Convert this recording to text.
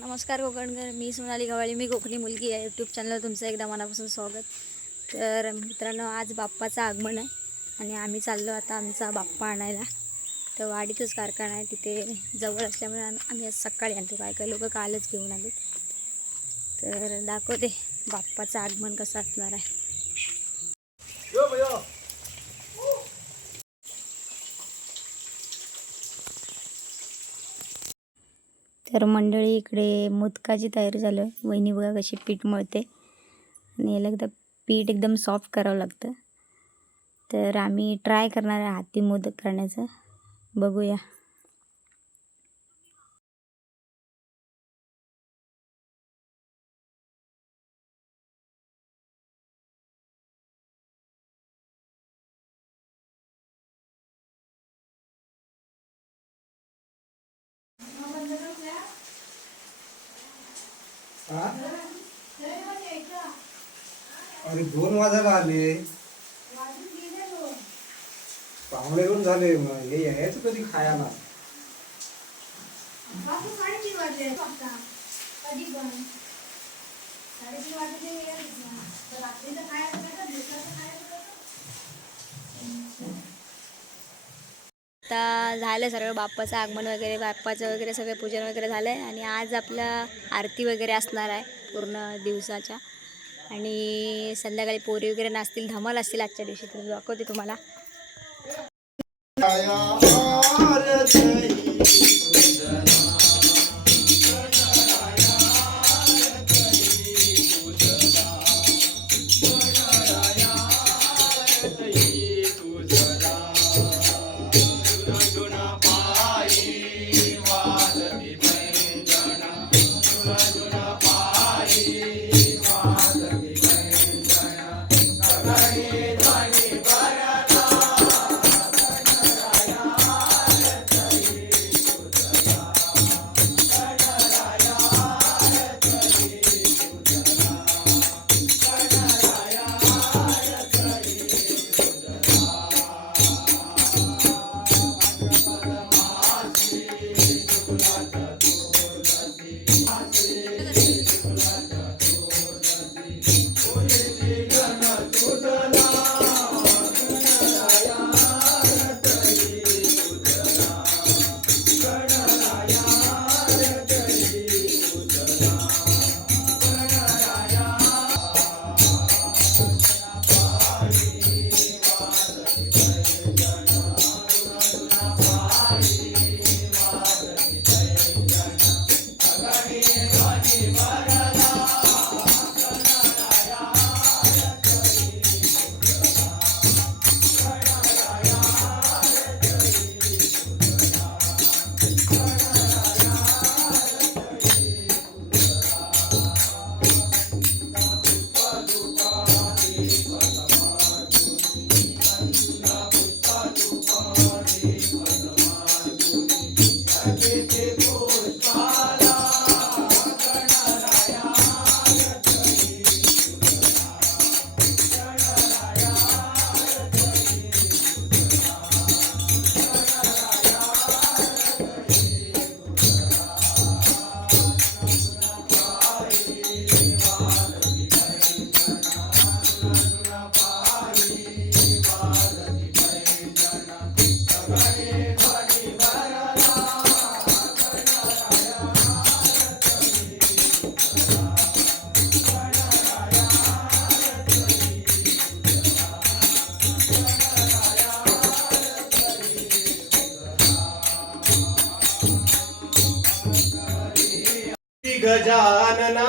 नमस्कार कोकणकर मी सोनाली गवाळी मी कोकणी मुलगी या यूट्यूब चॅनलवर तुमचं एकदा मनापासून स्वागत. तर मित्रांनो आज बाप्पाचं आगमन आहे आणि आम्ही चाललो आता आमचा बाप्पा आणायला. तर वाडीतच कारखाना आहे तिथे जवळ असल्यामुळे आम्ही आज सकाळी आणतो. काय काय लोक कालच घेऊन आले तर दाखवते बाप्पाचं आगमन कसं असणार आहे. तर मंडळी इकडे मोदकाची तयारी झालं आहे. वहिनी बघा कशी पीठ मळते. आणि याला एकदा पीठ एकदम सॉफ्ट करावं लागतं. तर आम्ही ट्राय करणार आहे हाती मोदक करण्याचं. बघूया. हा? अरे दोन वाजायला आले. पाहुणे पण झाले. हे यायचं कधी खायला? आता झालं सगळं बाप्पाचं आगमन वगैरे बाप्पाचं वगैरे सगळं पूजन वगैरे झालं आहे आणि आज आपलं आरती वगैरे असणार आहे पूर्ण दिवसाच्या. आणि संध्याकाळी पोरी वगैरे नाचतील धमाल असतील आजच्या दिवशी तर दाखवते तुम्हाला. गजानना